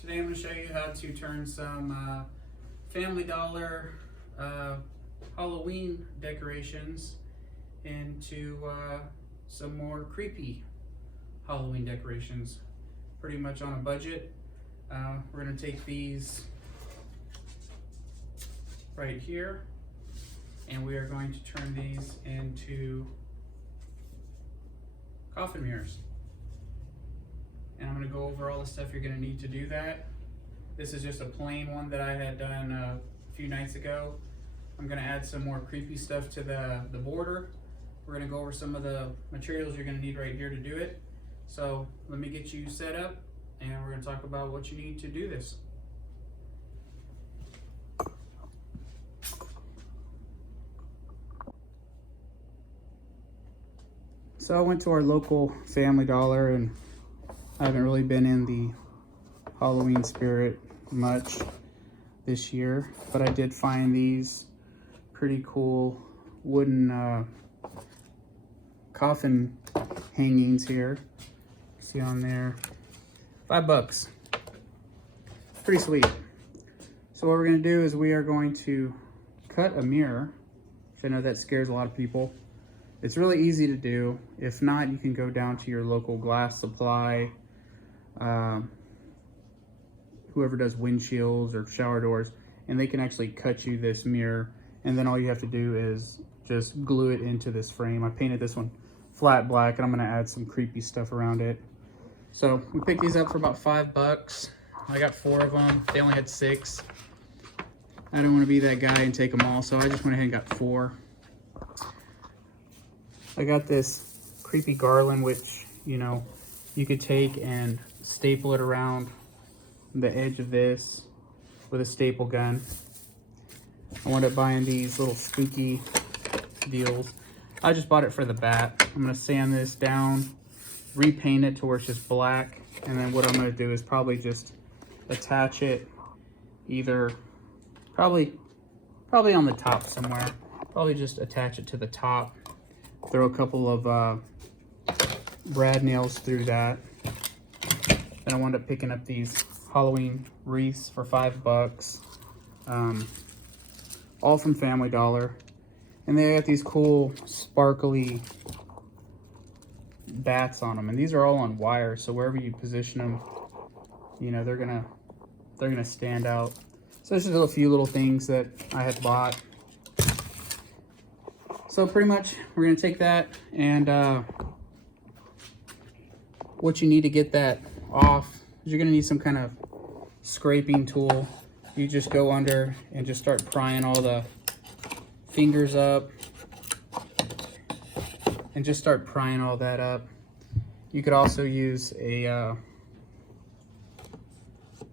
Today I'm going to show you how to turn some Family Dollar Halloween decorations into some more creepy Halloween decorations, pretty much on a budget. We're going to take these right here and we are going to turn these into coffin mirrors. And I'm going to go over all the stuff you're going to need to do that. This is just a plain one that I had done a few nights ago. I'm going to add some more creepy stuff to the border. We're going to go over some of the materials you're going to need right here to do it. So let me get you set up and we're going to talk about what you need to do this. So I went to our local Family Dollar, and I haven't really been in the Halloween spirit much this year, but I did find these pretty cool wooden coffin hangings here. See on there, $5. Pretty sweet. So what we're gonna do is we are going to cut a mirror, which I know that scares a lot of people. It's really easy to do. If not, you can go down to your local glass supply, whoever does windshields or shower doors, and they can actually cut you this mirror, and then all you have to do is just glue it into this frame. I painted this one flat black, and I'm gonna add some creepy stuff around it. So we picked these up for about $5. I got 4 of them. They only had 6. I don't want to be that guy and take them all, so I just went ahead and got 4. I got this creepy garland, which, you know, you could take and staple it around the edge of this with a staple gun. I wound up buying these little spooky deals. I just bought it for the bat. I'm gonna sand this down, repaint it to where it's just black, and then what I'm gonna do is probably just attach it either, probably on the top somewhere. Probably just attach it to the top. Throw a couple of brad nails through that. Then I wound up picking up these Halloween wreaths for $5, all from Family Dollar, and they got these cool sparkly bats on them, and these are all on wire, so wherever you position them, you know, they're gonna stand out. So there's just a few little things that I had bought. So pretty much we're gonna take that, and what you need to get that off is you're gonna need some kind of scraping tool. You just go under and just start prying all the fingers up and just start prying all that up. You could also use a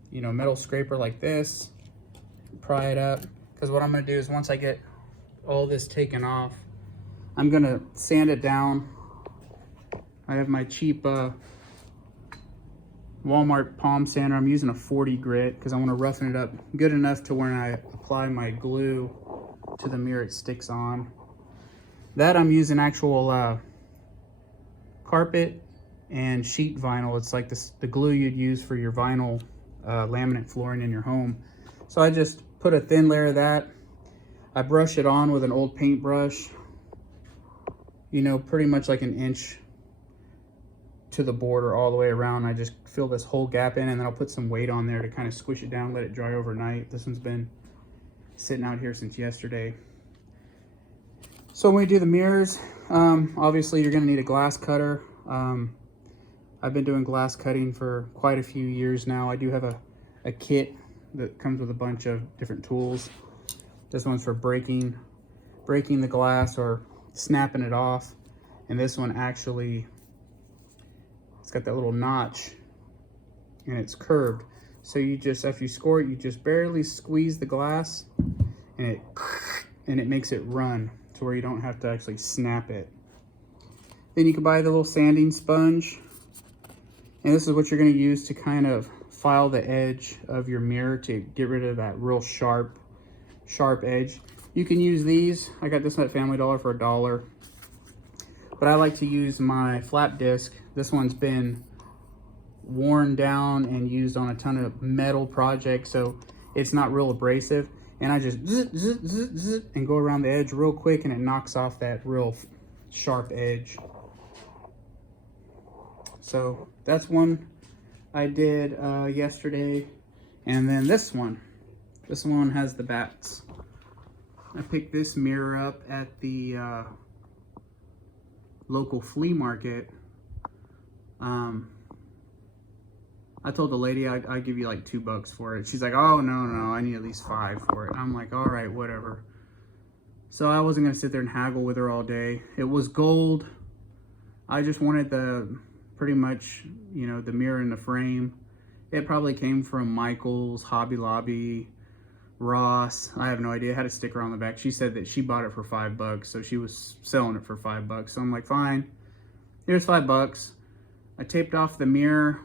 you know, metal scraper like this, pry it up, because what I'm gonna do is once I get all this taken off, I'm gonna sand it down. I have my cheap Walmart palm sander. I'm using a 40 grit because I want to roughen it up good enough to when I apply my glue to the mirror it sticks on. That I'm using actual carpet and sheet vinyl. It's like the glue you'd use for your vinyl laminate flooring in your home. So I just put a thin layer of that. I brush it on with an old paintbrush, you know, pretty much like 1 inch to the border all the way around. I just fill this whole gap in, and then I'll put some weight on there to kind of squish it down, let it dry overnight. This one's been sitting out here since yesterday. So when we do the mirrors, obviously you're gonna need a glass cutter. I've been doing glass cutting for quite a few years now. I do have a kit that comes with a bunch of different tools. This one's for breaking the glass or snapping it off, and this one actually, it's got that little notch and it's curved, so you just, after you score it, you just barely squeeze the glass and it makes it run to where you don't have to actually snap it. Then you can buy the little sanding sponge, and this is what you're going to use to kind of file the edge of your mirror to get rid of that real sharp edge. You can use these. I got this at Family Dollar for $1. But I like to use my flap disc. This one's been worn down and used on a ton of metal projects, so it's not real abrasive. And I just zzz, zzz, zzz, zzz, and go around the edge real quick, and it knocks off that real sharp edge. So that's one I did yesterday. And then this one has the bats. I picked this mirror up at the local flea market. I told the lady I'd give you like $2 for it. She's like, oh, no, I need at least 5 for it. I'm like, all right, whatever. So I wasn't gonna sit there and haggle with her all day. It was gold. I just wanted pretty much, you know, the mirror in the frame. It probably came from Michael's, Hobby Lobby, Ross. I have no idea. It had a sticker on the back. She said that she bought it for $5, so she was selling it for $5. So I'm like, fine, here's $5. I taped off the mirror,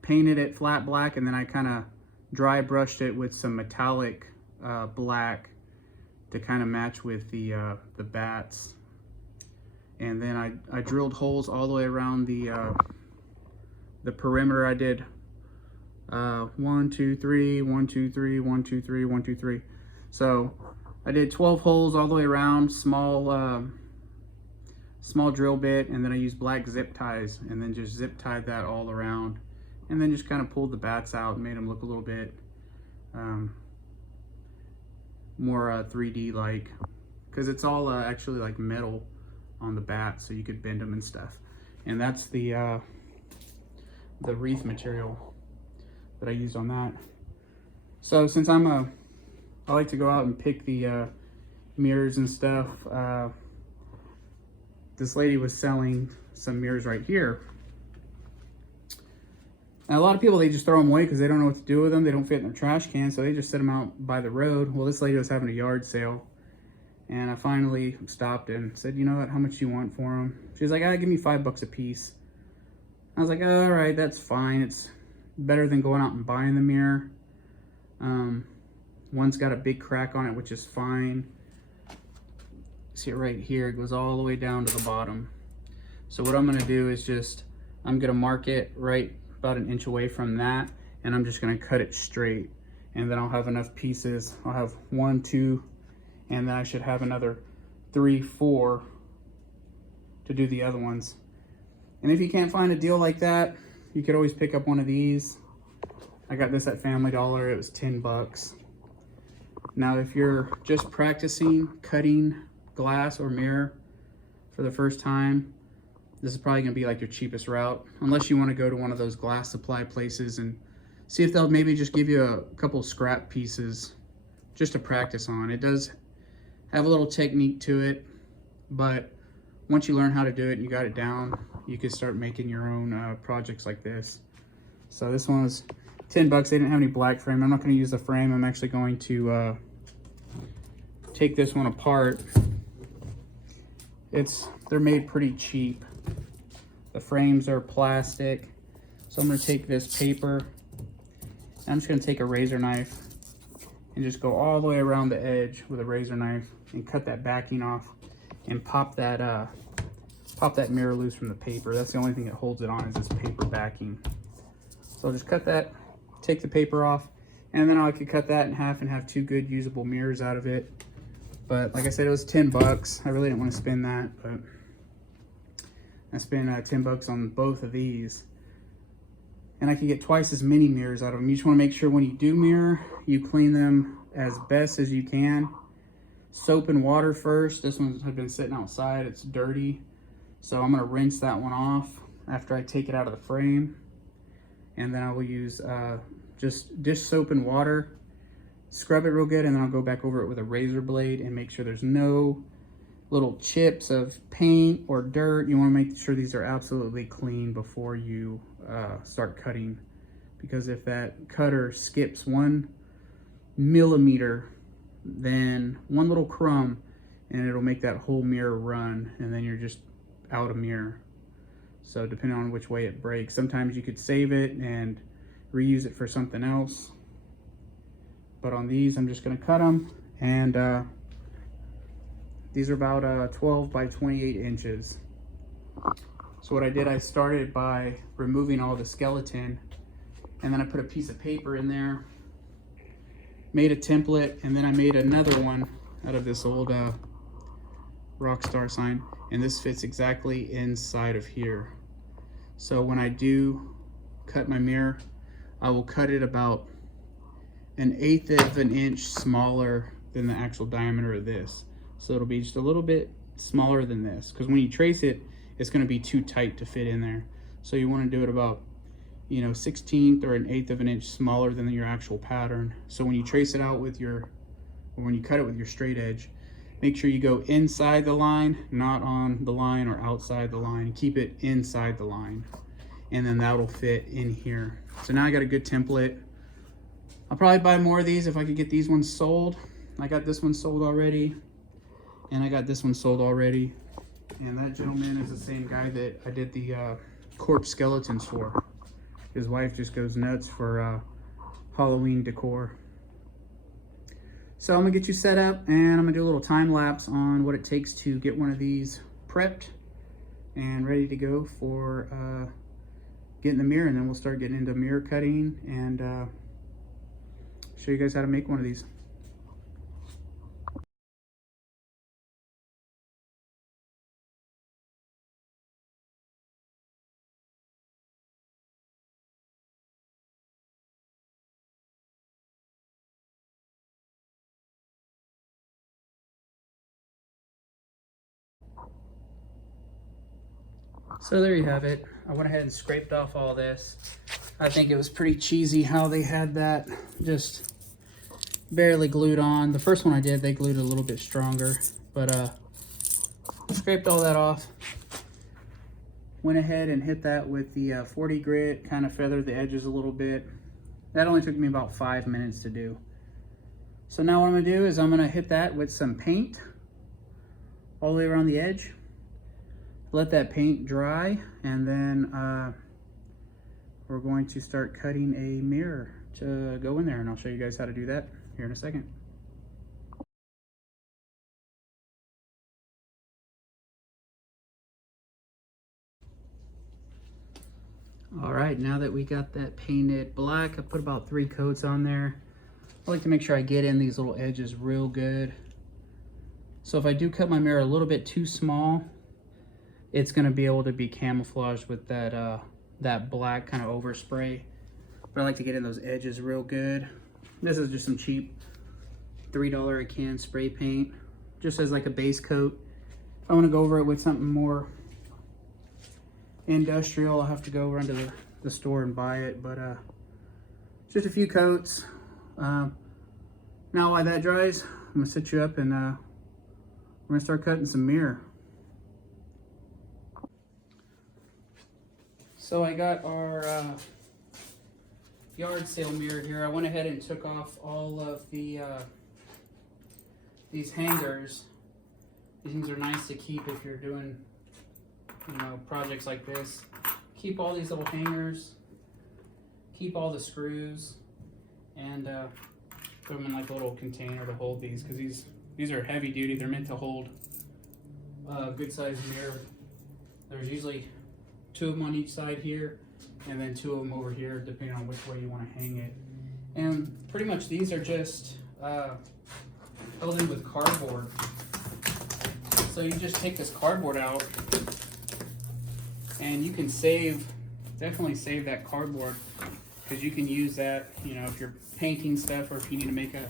painted it flat black, and then I kind of dry brushed it with some metallic black to kind of match with the bats. And then I drilled holes all the way around the perimeter. I did 1, 2, 3, 1, 2, 3, 1, 2, 3, 1, 2, 3. So I did 12 holes all the way around, small drill bit, and then I used black zip ties, and then just zip tied that all around, and then just kind of pulled the bats out and made them look a little bit more 3D like, because it's all actually like metal on the bat, so you could bend them and stuff. And that's the wreath material that I used on that. So since I like to go out and pick the mirrors and stuff, this lady was selling some mirrors right here. And a lot of people, they just throw them away because they don't know what to do with them. They don't fit in their trash can, so they just set them out by the road. Well, this lady was having a yard sale, and I finally stopped and said, you know what, how much do you want for them? She was like, give me $5 a piece. I was like, all right, that's fine. It's better than going out and buying the mirror. One's got a big crack on it, which is fine. See it right here, it goes all the way down to the bottom. So what I'm gonna do is I'm gonna mark it right about an inch away from that, and I'm just gonna cut it straight. And then I'll have enough pieces. I'll have 1, 2, and then I should have another 3, 4 to do the other ones. And if you can't find a deal like that, you could always pick up one of these. I got this at Family Dollar, it was $10. Now, if you're just practicing cutting glass or mirror for the first time, this is probably gonna be like your cheapest route, unless you wanna go to one of those glass supply places and see if they'll maybe just give you a couple scrap pieces just to practice on. It does have a little technique to it, but once you learn how to do it and you got it down, you can start making your own projects like this. So this one was $10. They didn't have any black frame. I'm not gonna use the frame. I'm actually going to take this one apart. They're made pretty cheap. The frames are plastic. So I'm gonna take this paper, and I'm just gonna take a razor knife and just go all the way around the edge with a razor knife and cut that backing off and pop that mirror loose from the paper. That's the only thing that holds it on, is this paper backing. So I'll just cut that, take the paper off, and then I could cut that in half and have 2 good usable mirrors out of it. But like I said, it was $10. I really didn't want to spend that, but I spent $10 on both of these. And I could get twice as many mirrors out of them. You just want to make sure when you do mirror, you clean them as best as you can. Soap and water first. This one had been sitting outside, it's dirty. So I'm gonna rinse that one off after I take it out of the frame. And then I will use just dish soap and water, scrub it real good, and then I'll go back over it with a razor blade and make sure there's no little chips of paint or dirt. You want to make sure these are absolutely clean before you start cutting, because if that cutter skips 1 millimeter, then one little crumb and it'll make that whole mirror run, and then you're just out of mirror. So depending on which way it breaks, sometimes you could save it and reuse it for something else. But on these, I'm just gonna cut them, and these are about 12 by 28 inches. So what I did, I started by removing all the skeleton, and then I put a piece of paper in there, made a template, and then I made another one out of this old Rockstar sign, and this fits exactly inside of here. So when I do cut my mirror, I will cut it about 1/8 of an inch smaller than the actual diameter of this. So it'll be just a little bit smaller than this, because when you trace it, it's going to be too tight to fit in there. So you want to do it about, you know, 1/16 or 1/8 of an inch smaller than your actual pattern. So when you trace it out with your, or when you cut it with your straight edge, make sure you go inside the line, not on the line or outside the line. Keep it inside the line, and then that'll fit in here. So now I got a good template. I'll probably buy more of these if I could get these ones sold. I got this one sold already, and I got this one sold already. And that gentleman is the same guy that I did the corpse skeletons for. His wife just goes nuts for Halloween decor. So I'm gonna get you set up, and I'm gonna do a little time lapse on what it takes to get one of these prepped and ready to go for getting the mirror, and then we'll start getting into mirror cutting and show you guys how to make one of these. So there you have it. I went ahead and scraped off all this. I think it was pretty cheesy how they had that just barely glued on. The first one I did, they glued it a little bit stronger, but scraped all that off. Went ahead and hit that with the 40 grit, kind of feathered the edges a little bit. That only took me about 5 minutes to do. So now what I'm gonna do is I'm gonna hit that with some paint all the way around the edge. Let that paint dry, and then we're going to start cutting a mirror to go in there, and I'll show you guys how to do that here in a second. All right, now that we got that painted black, I put about 3 coats on there. I like to make sure I get in these little edges real good. So if I do cut my mirror a little bit too small, it's going to be able to be camouflaged with that that black kind of overspray. But I like to get in those edges real good. This is just some cheap $3 a can spray paint, just as like a base coat. If I want to go over it with something more industrial, I'll have to go run to the store and buy it. But just a few coats. Now while that dries, I'm going to set you up, and we're going to start cutting some mirror. So I got our yard sale mirror here. I went ahead and took off all of the these hangers. These things are nice to keep if you're doing, you know, projects like this. Keep all these little hangers, keep all the screws, and put them in like a little container to hold these, because these are heavy duty. They're meant to hold a good sized mirror. There's usually 2 of them on each side here, and then 2 of them over here, depending on which way you want to hang it. And pretty much these are just held in with cardboard. So you just take this cardboard out, and you can definitely save that cardboard, because you can use that, you know, if you're painting stuff, or if you need to make a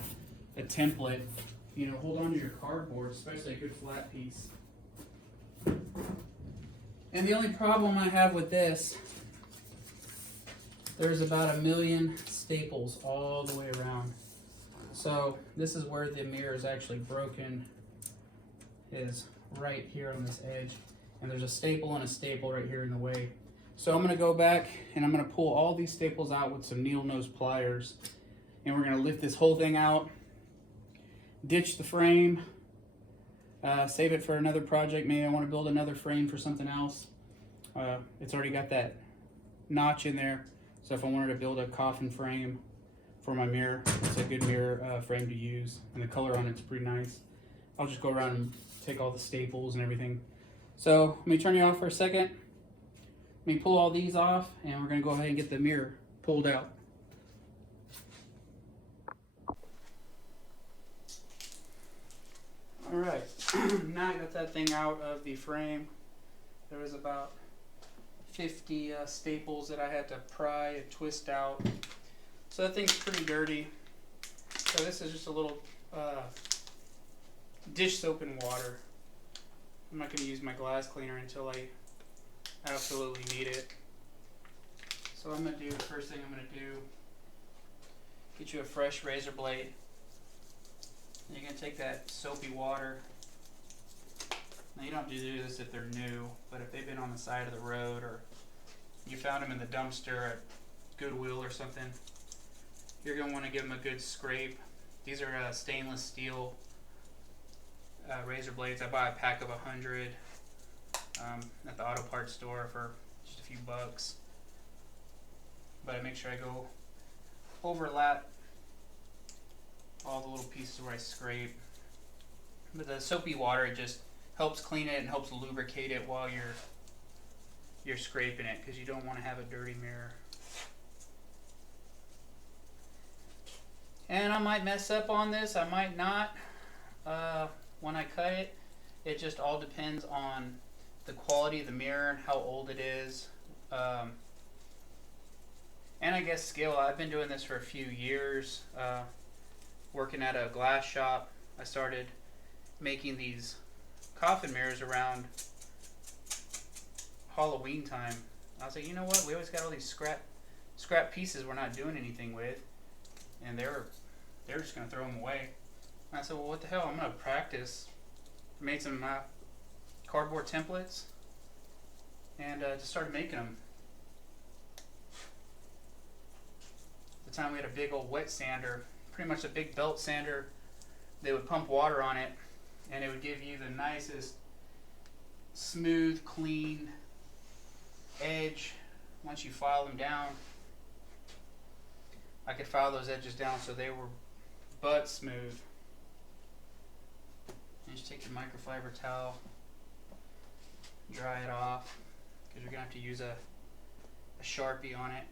template, you know, hold on to your cardboard, especially a good flat piece. And the only problem I have with this, there's about 1 million staples all the way around. So this is where the mirror is actually broken, is right here on this edge. And there's a staple and a staple right here in the way. So I'm gonna go back and I'm gonna pull all these staples out with some needle nose pliers. And we're gonna lift this whole thing out, ditch the frame, save it for another project. Maybe I want to build another frame for something else. It's already got that notch in there, so if I wanted to build a coffin frame for my mirror, it's a good mirror frame to use, and the color on it's pretty nice. I'll just go around and take all the staples and everything. So let me turn you off for a second, Let me pull all these off, and we're going to go ahead and get the mirror pulled out. Alright, now I got that thing out of the frame. There was about 50 staples that I had to pry and twist out. So that thing's pretty dirty. So this is just a little dish soap and water. I'm not going to use my glass cleaner until I absolutely need it. So what I'm going to do, first thing I'm going to do, get you a fresh razor blade. And you're going to take that soapy water. Now you don't have to do this if they're new, but if they've been on the side of the road or you found them in the dumpster at Goodwill or something, you're going to want to give them a good scrape. These are stainless steel razor blades. I buy a pack of 100 at the auto parts store for just a few bucks. But I make sure I go overlap all the little pieces where I scrape. But the soapy water, it just helps clean it and helps lubricate it while you're scraping it, because you don't want to have a dirty mirror. And I might mess up on this, I might not. When I cut it, it just all depends on the quality of the mirror and how old it is. And I guess skill. I've been doing this for a few years. Working at a glass shop, I started making these coffin mirrors around Halloween time. I was like, you know what? We always got all these scrap pieces we're not doing anything with, and they're just gonna throw them away. And I said, well, what the hell? I'm gonna practice. I made some cardboard templates and just started making them. At the time we had a big old wet sander, pretty much a big belt sander. They would pump water on it, and it would give you the nicest, smooth, clean edge once you file them down. I could file those edges down so they were butt smooth. And just take your microfiber towel, dry it off, because you're going to have to use a Sharpie on it.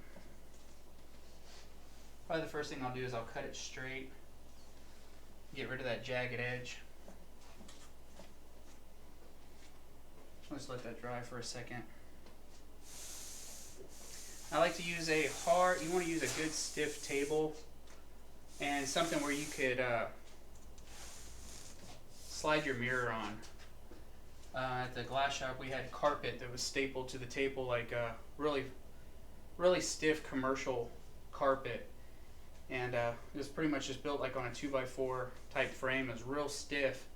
Probably the first thing I'll do is I'll cut it straight, get rid of that jagged edge. Let's let that dry for a second. I like to use you want to use a good stiff table and something where you could slide your mirror on. At the glass shop we had carpet that was stapled to the table, like a really stiff commercial carpet. And it was pretty much just built like on a 2x4 type frame. It was real stiff,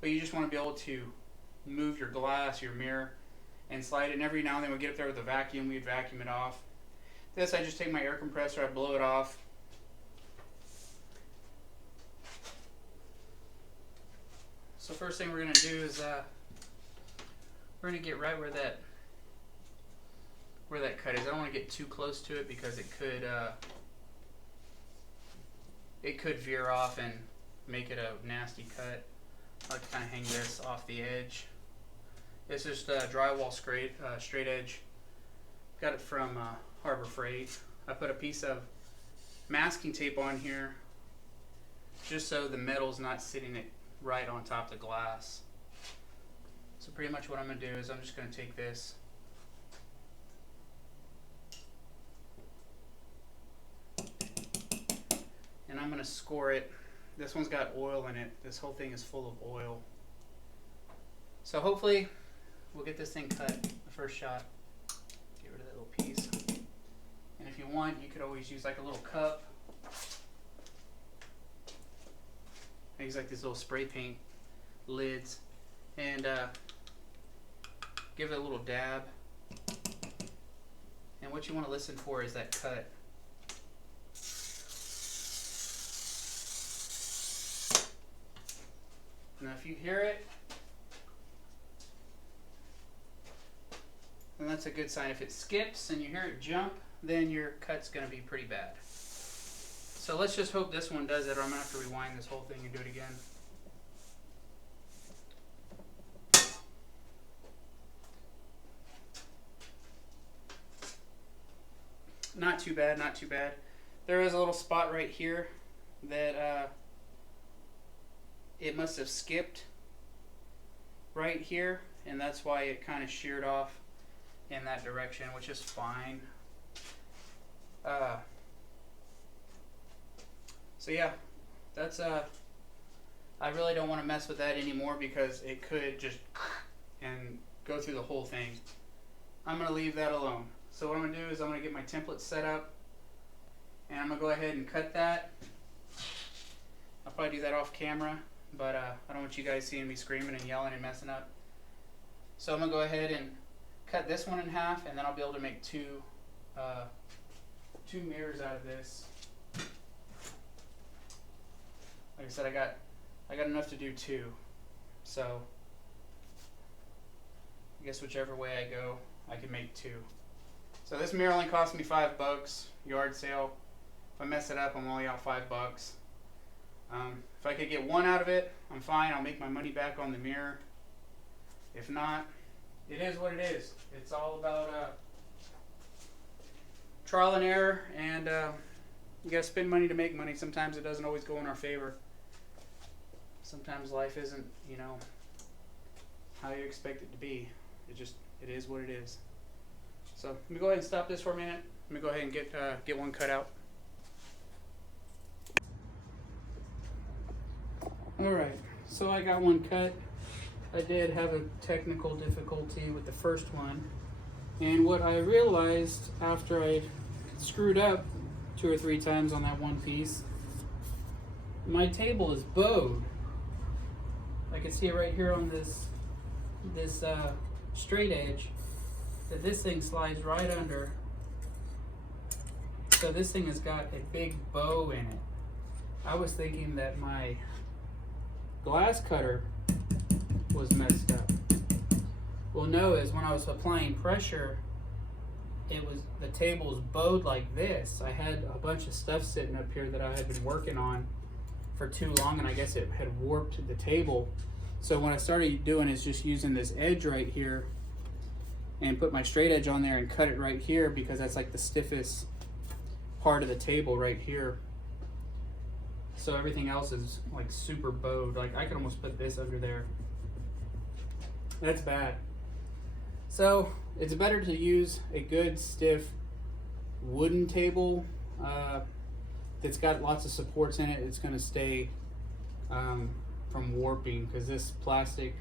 but you just want to be able to move your glass, your mirror, and slide it. And every now and then we get up there with a vacuum, we'd vacuum it off. This, I just take my air compressor, I blow it off. So first thing we're going to do is we're going to get right where that cut is. I don't want to get too close to it because it could veer off and make it a nasty cut. I like to kind of hang this off the edge. It's just a drywall straight edge. Got it from Harbor Freight. I put a piece of masking tape on here just so the metal's not sitting right on top of the glass. So pretty much what I'm going to do is I'm just going to take this and I'm going to score it. This one's got oil in it. This whole thing is full of oil. So hopefully we'll get this thing cut the first shot. Get rid of that little piece. And if you want, you could always use like a little cup. I use like these little spray paint lids and give it a little dab. And what you want to listen for is that cut. Now if you hear it, then that's a good sign. If it skips and you hear it jump, then your cut's going to be pretty bad. So let's just hope this one does it, or I'm going to have to rewind this whole thing and do it again. not too bad, not too bad. There is a little spot right here that it must have skipped right here, and that's why it kind of sheared off in that direction, which is fine. So yeah, that's I really don't want to mess with that anymore because it could just and go through the whole thing. I'm going to leave that alone. So what I'm going to do is I'm going to get my template set up, and I'm going to go ahead and cut that. I'll probably do that off camera, but I don't want you guys seeing me screaming and yelling and messing up. So I'm going to go ahead and cut this one in half, and then I'll be able to make two mirrors out of this. Like I said, I got enough to do two. So I guess whichever way I go, I can make two. So this mirror only cost me $5, yard sale. If I mess it up, I'm only out $5. If I could get one out of it, I'm fine. I'll make my money back on the mirror. If not, it is what it is. It's all about trial and error, and you gotta spend money to make money. Sometimes it doesn't always go in our favor. Sometimes life isn't, you know, how you expect it to be. It is what it is. So let me go ahead and stop this for a minute. Let me go ahead and get one cut out. Alright, so I got one cut. I did have a technical difficulty with the first one. And what I realized after I screwed up 2 or 3 times on that one piece, my table is bowed. I can see it right here on this straight edge, that this thing slides right under. So this thing has got a big bow in it. I was thinking that my glass cutter was messed up. Well, no, is when I was applying pressure, the table was bowed like this. I had a bunch of stuff sitting up here that I had been working on for too long, and I guess it had warped the table. So what I started doing is just using this edge right here and put my straight edge on there and cut it right here, because that's like the stiffest part of the table right here. So everything else is like super bowed. Like I could almost put this under there. That's bad. So it's better to use a good stiff wooden table that's got lots of supports in it. It's going to stay from warping, because this plastic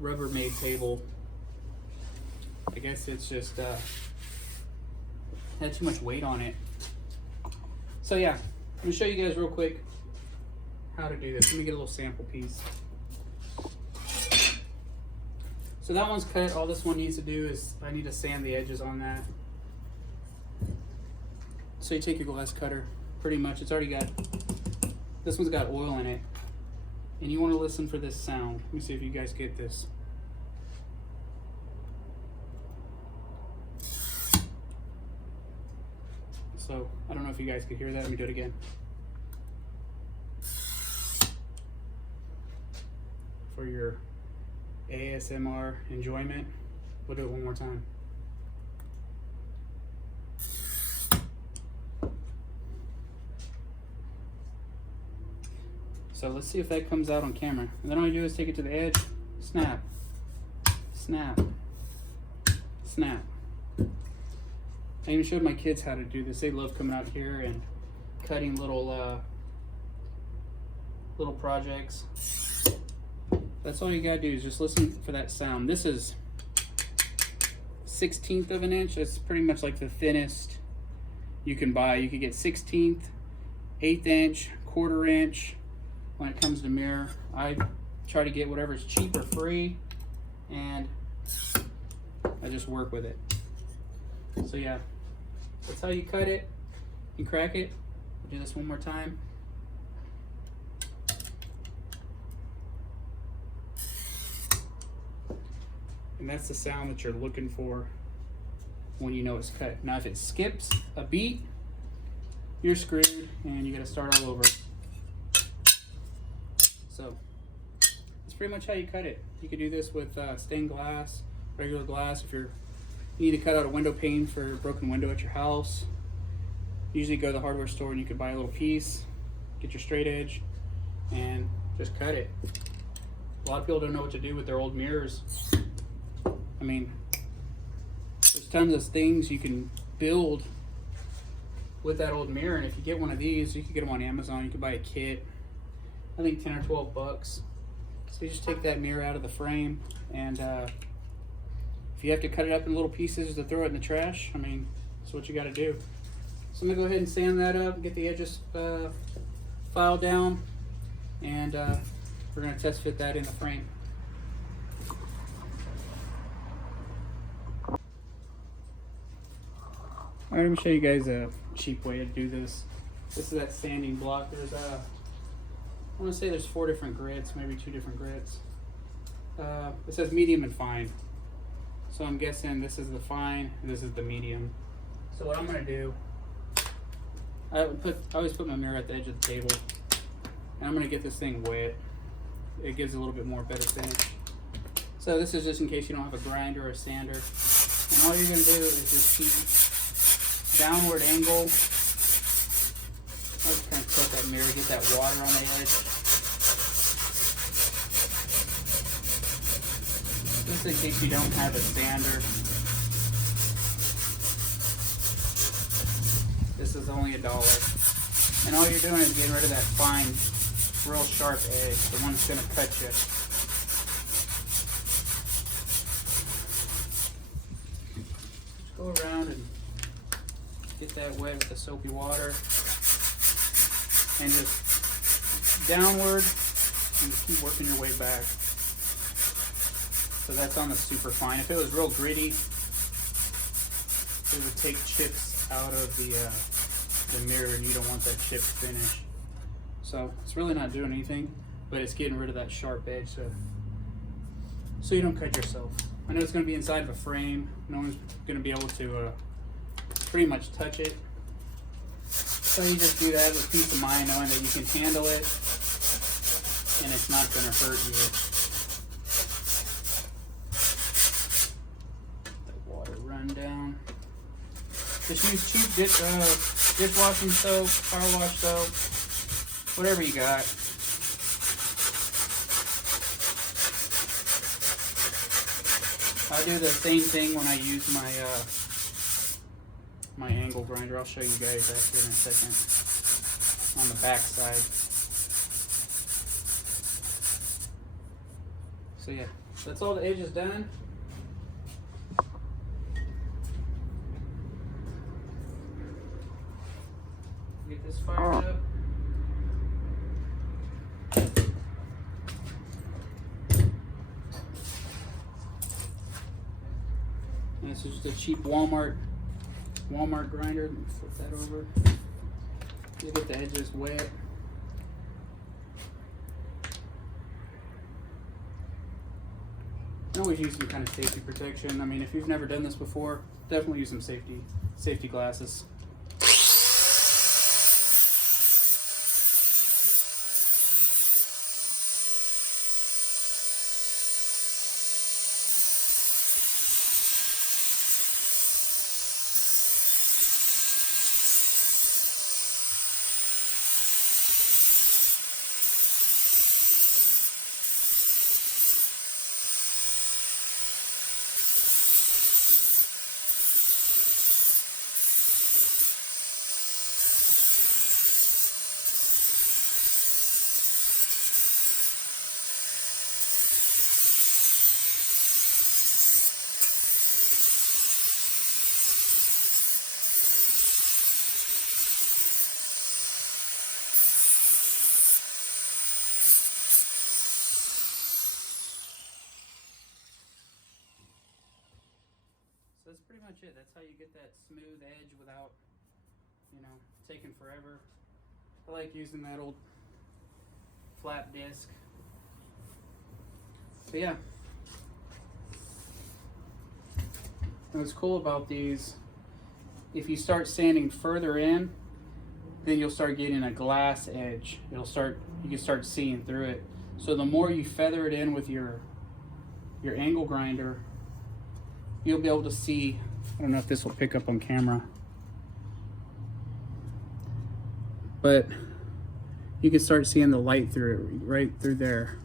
Rubbermaid table, I guess it's just had too much weight on it. So yeah, I'm going to show you guys real quick how to do this. Let me get a little sample piece. So that one's cut. All this one needs to do is I need to sand the edges on that. So you take your glass cutter, pretty much, it's already got, this one's got oil in it. And you want to listen for this sound. Let me see if you guys get this. So I don't know if you guys could hear that. Let me do it again. For your ASMR enjoyment, we'll do it one more time. So let's see if that comes out on camera. And then all you do is take it to the edge, snap, snap, snap. I even showed my kids how to do this. They love coming out here and cutting little projects. That's all you gotta do is just listen for that sound. This is 1/16 of an inch. That's pretty much like the thinnest you can buy. You could get 1/16, 1/8 inch, 1/4 inch. When it comes to mirror, I try to get whatever's cheap or free, and I just work with it. So yeah, that's how you cut it and crack it. I'll do this one more time. And that's the sound that you're looking for when you know it's cut. Now if it skips a beat, you're screwed and you gotta start all over. So that's pretty much how you cut it. You could do this with stained glass, regular glass. If you're You need to cut out a window pane for a broken window at your house. Usually go to the hardware store and you could buy a little piece, get your straight edge, and just cut it. A lot of people don't know what to do with their old mirrors. I mean, there's tons of things you can build with that old mirror, and if you get one of these, you can get them on Amazon. You can buy a kit, I think 10 or 12 bucks. So you just take that mirror out of the frame, and if you have to cut it up in little pieces to throw it in the trash, I mean, that's what you got to do. So I'm gonna go ahead and sand that up, get the edges filed down, and we're gonna test fit that in the frame. All right, let me show you guys a cheap way to do this. This is that sanding block. There's I want to say there's 4 different grits, maybe 2 different grits. It says medium and fine. So I'm guessing this is the fine and this is the medium. So what I'm gonna do, I always put my mirror at the edge of the table, and I'm gonna get this thing wet. It gives a little bit more better finish. So this is just in case you don't have a grinder or a sander. And all you're gonna do is just keep downward angle. I'll just kind of tilt that mirror, get that water on the edge. Just in case you don't have a sander. This is only $1. And all you're doing is getting rid of that fine, real sharp edge, the one that's gonna cut you. Just go around and get that wet with the soapy water. And just downward, and just keep working your way back. So that's on the super fine. If it was real gritty, it would take chips out of the mirror, and you don't want that chipped finish. So it's really not doing anything, but it's getting rid of that sharp edge so you don't cut yourself. I know it's going to be inside of a frame. No one's going to be able to pretty much touch it. So you just do that with peace of mind, knowing that you can handle it and it's not going to hurt you. The water run down. Just use cheap dishwashing soap, car wash soap, whatever you got. I do the same thing when I use my my angle grinder. I'll show you guys that here in a second on the back side. So yeah, that's all the edges done. Get this fired up. And this is just a cheap Walmart grinder. Let me flip that over. You get the edges wet. You always use some kind of safety protection. I mean, if you've never done this before, definitely use some safety glasses. So that's pretty much it. That's how you get that smooth edge without, you know, taking forever. I like using that old flat disc. But yeah. And what's cool about these, if you start sanding further in, then you'll start getting a glass edge. You can start seeing through it. So the more you feather it in with your angle grinder, you'll be able to see I don't know if this will pick up on camera, but you can start seeing the light through it, right through there.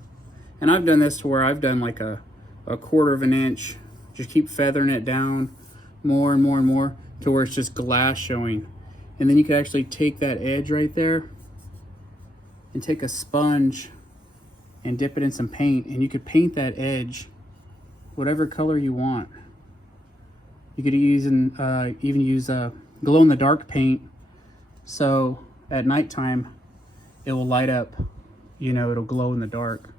And I've done this to where I've done like a 1/4 of an inch, just keep feathering it down more and more and more to where it's just glass showing. And then you could actually take that edge right there and take a sponge and dip it in some paint, and you could paint that edge whatever color you want. You could even use glow-in-the-dark paint, so at nighttime it will light up, you know, it'll glow in the dark.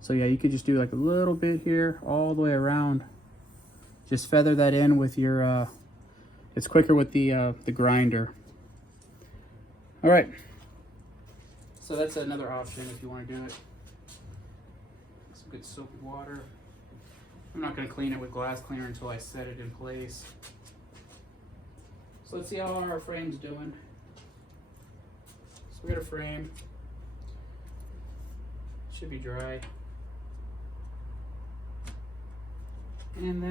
So yeah, you could just do like a little bit here all the way around. Just feather that in with your it's quicker with the grinder. All right, so that's another option if you want to do it. Some good soapy water. I'm not going to clean it with glass cleaner until I set it in place. So let's see how our frame's doing. So we got a frame. Should be dry. And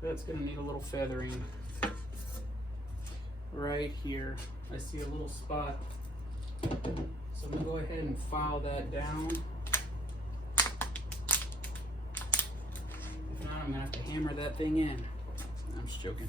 that's going to need a little feathering right here. I see a little spot. So I'm going to go ahead and file that down. If not, I'm going to have to hammer that thing in. I'm just joking.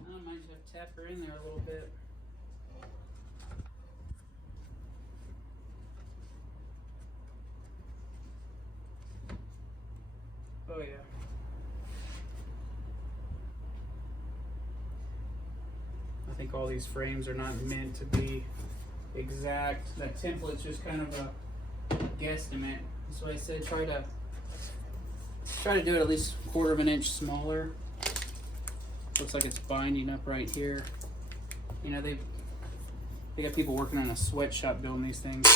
I might just have to tap her in there a little bit. Oh yeah. I think all these frames are not meant to be exact. That template's just kind of a guesstimate. That's why I said try to do it at least 1/4 of an inch smaller. Looks like it's binding up right here. You know, they got people working on a sweatshop building these things.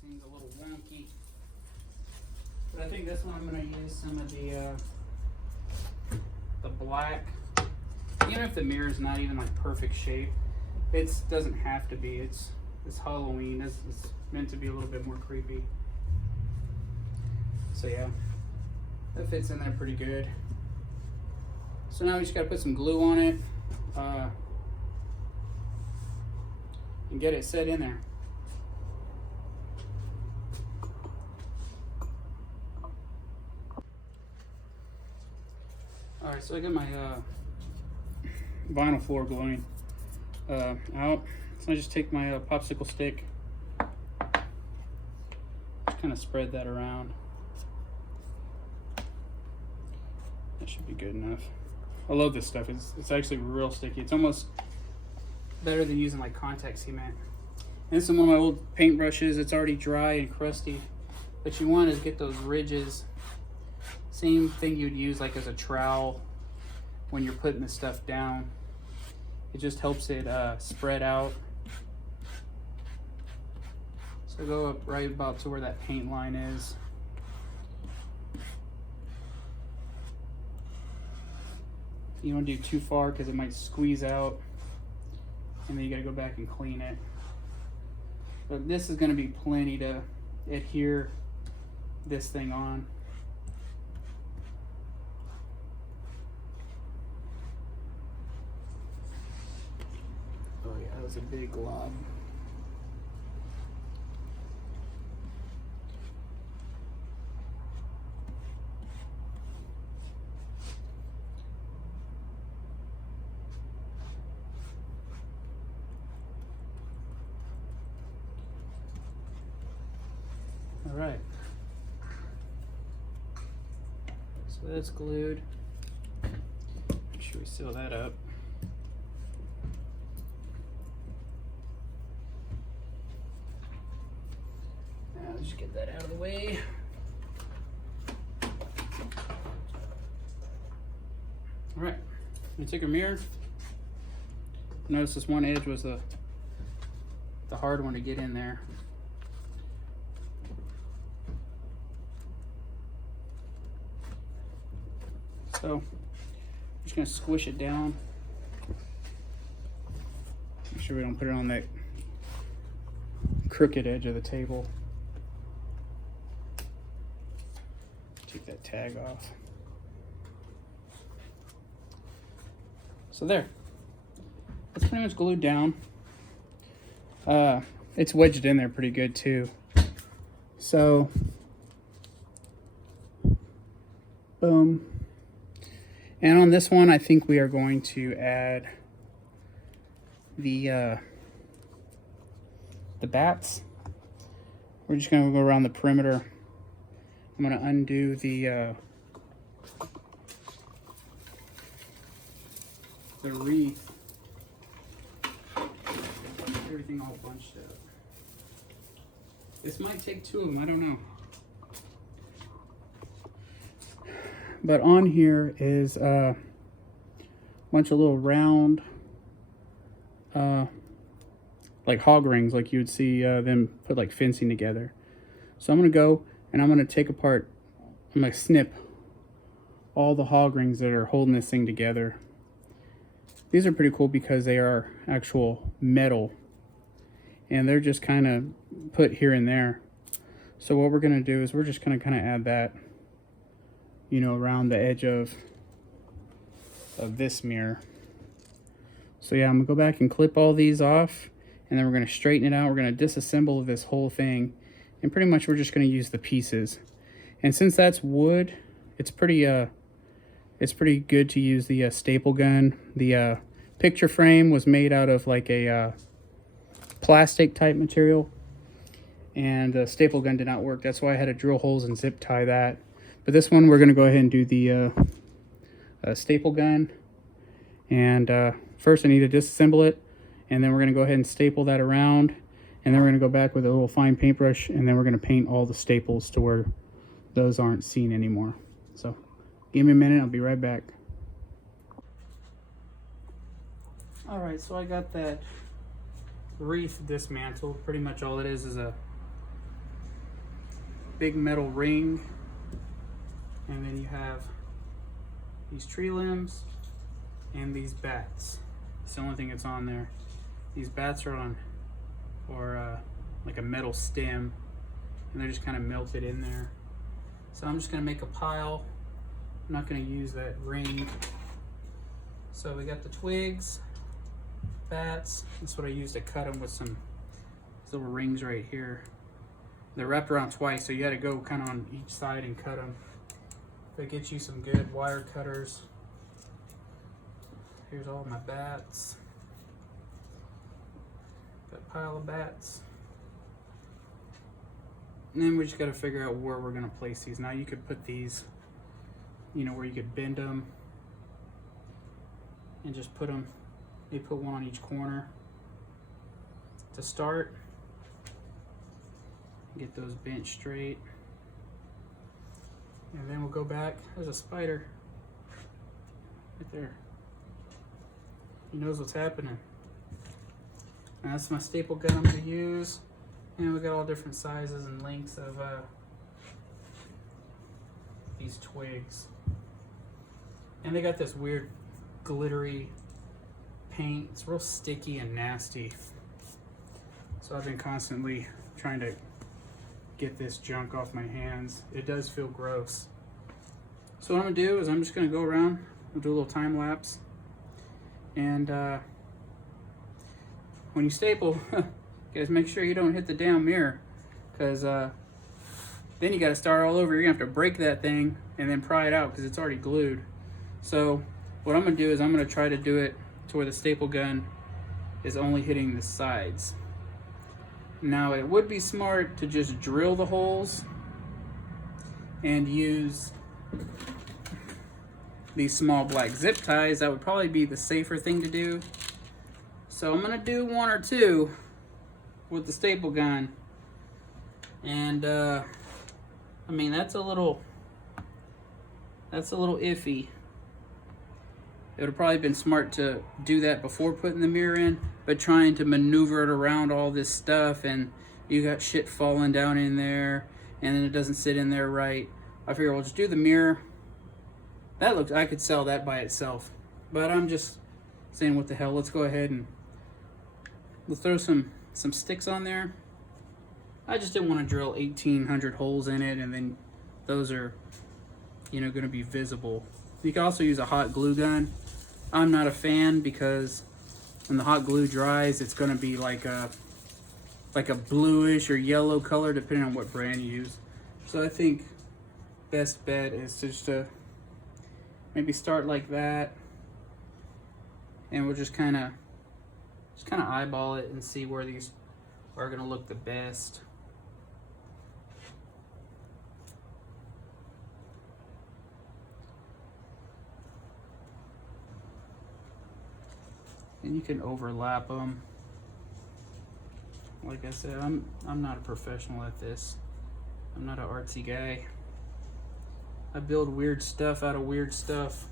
Seems a little wonky, but I think this one I'm going to use some of the black. Even if the mirror is not even like perfect shape, it doesn't have to be. It's Halloween. It's meant to be a little bit more creepy. So yeah, that fits in there pretty good. So now we just gotta put some glue on it and get it set in there. All right, so I got my vinyl floor gluing out. So I just take my popsicle stick, just kind of spread that around. That should be good enough. I love this stuff. It's actually real sticky. It's almost better than using like contact cement. And this is one of my old paintbrushes. It's already dry and crusty. What you want is get those ridges. Same thing you'd use like as a trowel when you're putting the stuff down. It just helps it spread out. So go up right about to where that paint line is. You don't do too far because it might squeeze out, and then you gotta go back and clean it. But this is gonna be plenty to adhere this thing on. Oh yeah, that was a big glob. All right, so that's glued. Make sure we seal that up. Now let's just get that out of the way. All right, I'm gonna take a mirror. Notice this one edge was the hard one to get in there. So I'm just gonna squish it down. Make sure we don't put it on that crooked edge of the table. Take that tag off. So there, it's pretty much glued down. It's wedged in there pretty good too. So, boom. And on this one, I think we are going to add the bats. We're just going to go around the perimeter. I'm going to undo the wreath. Everything all bunched up. This might take two of them, I don't know. But on here is a bunch of little round, like hog rings, like you would see them put like fencing together. So I'm gonna go and I'm gonna take apart, I'm gonna snip all the hog rings that are holding this thing together. These are pretty cool because they are actual metal and they're just kind of put here and there. So what we're gonna do is we're just gonna kind of add that, you know, around the edge of this mirror. So yeah, I'm gonna go back and clip all these off and then we're gonna straighten it out. We're gonna disassemble this whole thing and pretty much we're just gonna use the pieces. And since that's wood, it's pretty good to use the staple gun. The picture frame was made out of like a plastic type material and the staple gun did not work. That's why I had to drill holes and zip tie that. But this one, we're going to go ahead and do the staple gun. And first I need to disassemble it. And then we're going to go ahead and staple that around. And then we're going to go back with a little fine paintbrush. And then we're going to paint all the staples to where those aren't seen anymore. So give me a minute. I'll be right back. All right, so I got that wreath dismantled. Pretty much all it is a big metal ring. And then you have these tree limbs and these bats. It's the only thing that's on there. These bats are on, or like a metal stem, and they're just kind of melted in there. So I'm just gonna make a pile. I'm not gonna use that ring. So we got the twigs, bats. That's what I use to cut them with some little rings right here. They're wrapped around twice, so you gotta go kind of on each side and cut them. That gets you some good wire cutters. Here's all my bats. Got a pile of bats. And then we just gotta figure out where we're gonna place these. Now you could put these, you know, where you could bend them and just put them, maybe put one on each corner to start. Get those bent straight. And then we'll go back. There's a spider right there. He knows what's happening. And that's my staple gun I'm gonna use. And we got all different sizes and lengths of these twigs. And they got this weird glittery paint. It's real sticky and nasty. So I've been constantly trying to get this junk off my hands. It does feel gross. So what I'm gonna do is I'm just gonna go around, we'll do a little time lapse. And when you staple, guys, make sure you don't hit the damn mirror, because then you gotta start all over. You're gonna have to break that thing and then pry it out because it's already glued. So what I'm gonna do is I'm gonna try to do it to where the staple gun is only hitting the sides. Now it would be smart to just drill the holes and use these small black zip ties. That would probably be the safer thing to do. So I'm gonna do one or two with the staple gun. And I mean, that's a little iffy. It would have probably been smart to do that before putting the mirror in, but trying to maneuver it around all this stuff, and you got shit falling down in there, and then it doesn't sit in there right. I figure we'll just do the mirror. That looks, I could sell that by itself, but I'm just saying, what the hell, let's go ahead and we'll throw some sticks on there. I just didn't want to drill 1,800 holes in it, and then those are, you know, going to be visible. You can also use a hot glue gun. I'm not a fan because when the hot glue dries, it's going to be like a bluish or yellow color depending on what brand you use. So I think best bet is to just maybe start like that, and we'll just kind of eyeball it and see where these are going to look the best. And you can overlap them. Like I said, I'm not a professional at this. I'm not an artsy guy. I build weird stuff out of weird stuff.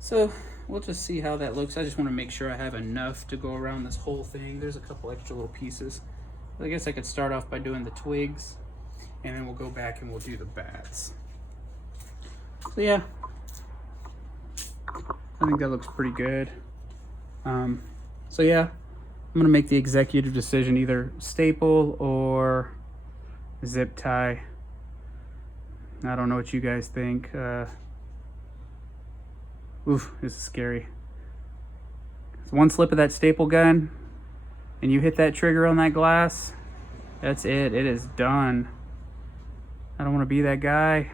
So we'll just see how that looks. I just want to make sure I have enough to go around this whole thing. There's a couple extra little pieces. I guess I could start off by doing the twigs, and then we'll go back and we'll do the bats. So yeah, I think that looks pretty good. So yeah, I'm gonna make the executive decision, either staple or zip tie. I don't know what you guys think. Oof, this is scary. So one slip of that staple gun and you hit that trigger on that glass, that's it. It is done. I don't want to be that guy.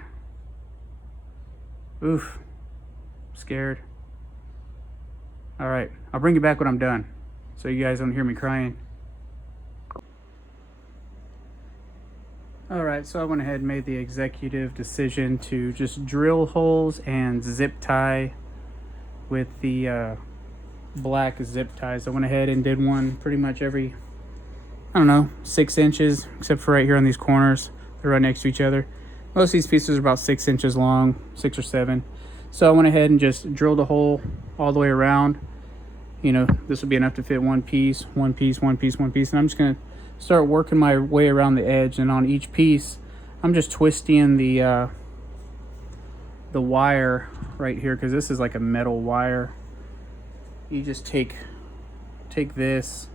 Oof, I'm scared. All right, I'll bring you back when I'm done, so you guys don't hear me crying. All right, so I went ahead and made the executive decision to just drill holes and zip tie with the black zip ties. I went ahead and did one pretty much every, I don't know, 6 inches, except for right here on these corners. They're right next to each other. Most of these pieces are about 6 inches long, 6 or 7. So I went ahead and just drilled a hole all the way around. You know, this will be enough to fit one piece, one piece, one piece, one piece. And I'm just gonna start working my way around the edge. And on each piece, I'm just twisting the wire right here, because this is like a metal wire. You just take this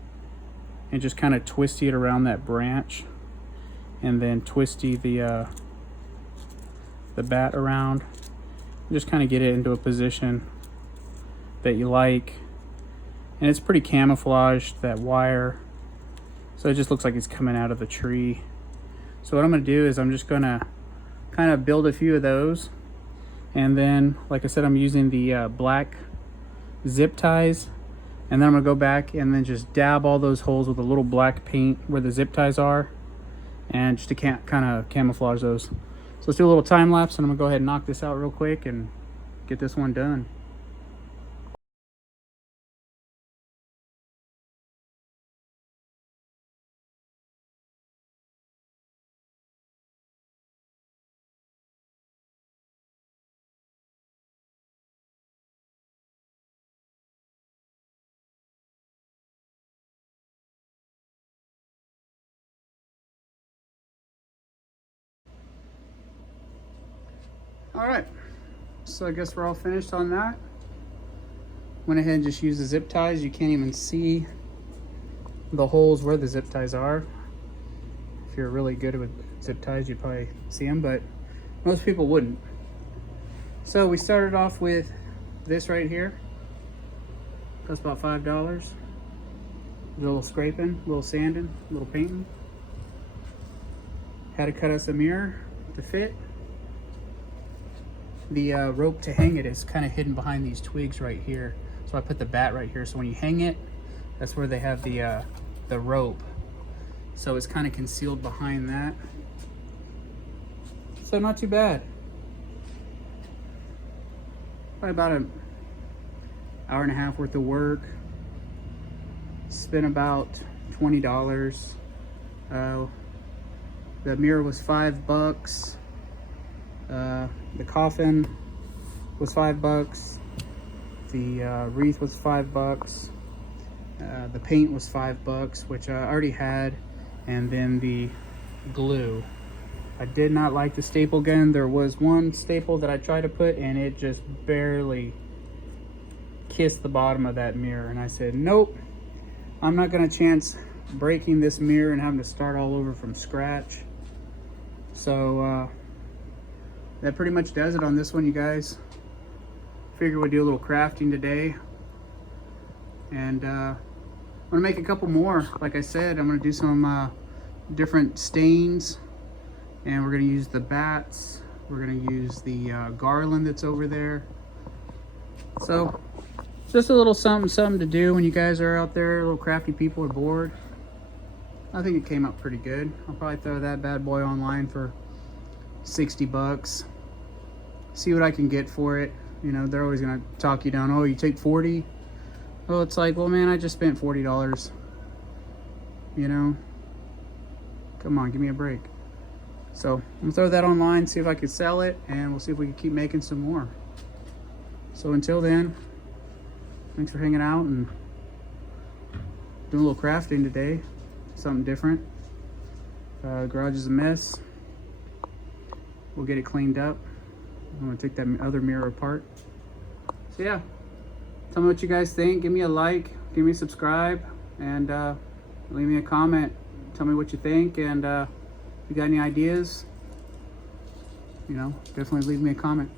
and just kind of twist it around that branch. and then twisty the bat around. Just kind of get it into a position that you like. And it's pretty camouflaged, that wire. So it just looks like it's coming out of the tree. So what I'm gonna do is I'm just gonna kind of build a few of those. And then, like I said, I'm using the black zip ties. And then I'm gonna go back and then just dab all those holes with a little black paint where the zip ties are. And just to kind of camouflage those. So let's do a little time lapse, and I'm gonna go ahead and knock this out real quick and get this one done. All right, so I guess we're all finished on that. Went ahead and just used the zip ties. You can't even see the holes where the zip ties are. If you're really good with zip ties, you'd probably see them, but most people wouldn't. So we started off with this right here. Cost about $5. A little scraping, a little sanding, a little painting. Had to cut us a mirror to fit. The rope to hang it is kind of hidden behind these twigs right here. So I put the bat right here. So when you hang it, that's where they have the rope. So it's kind of concealed behind that. So not too bad. Probably about an hour and a half worth of work. Spent about $20. The mirror was $5. The coffin was $5. The wreath was $5. The paint was $5, which I already had, and then the glue. I did not like the staple gun. There was one staple that I tried to put, and it just barely kissed the bottom of that mirror, and I said, nope, I'm not gonna chance breaking this mirror and having to start all over from scratch. So that pretty much does it on this one, you guys. Figured we'd do a little crafting today. And I'm gonna make a couple more. Like I said, I'm gonna do some different stains. And we're gonna use the bats. We're gonna use the garland that's over there. So, just a little something to do when you guys are out there, little crafty people are bored. I think it came out pretty good. I'll probably throw that bad boy online for $60. See what I can get for it. You know, they're always gonna talk you down. Oh, you take 40? Well, it's like, well, man, I just spent $40. You know, come on, give me a break. So I'm gonna throw that online, see if I can sell it, and we'll see if we can keep making some more. So until then, thanks for hanging out and doing a little crafting today. Something different. Garage is a mess. We'll get it cleaned up. I'm gonna take that other mirror apart. So yeah, tell me what you guys think. Give me a like, give me a subscribe, and leave me a comment. Tell me what you think, and if you got any ideas, you know, definitely leave me a comment.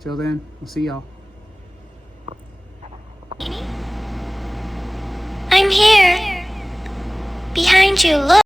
Till then, we'll see y'all. I'm here. Behind you, look.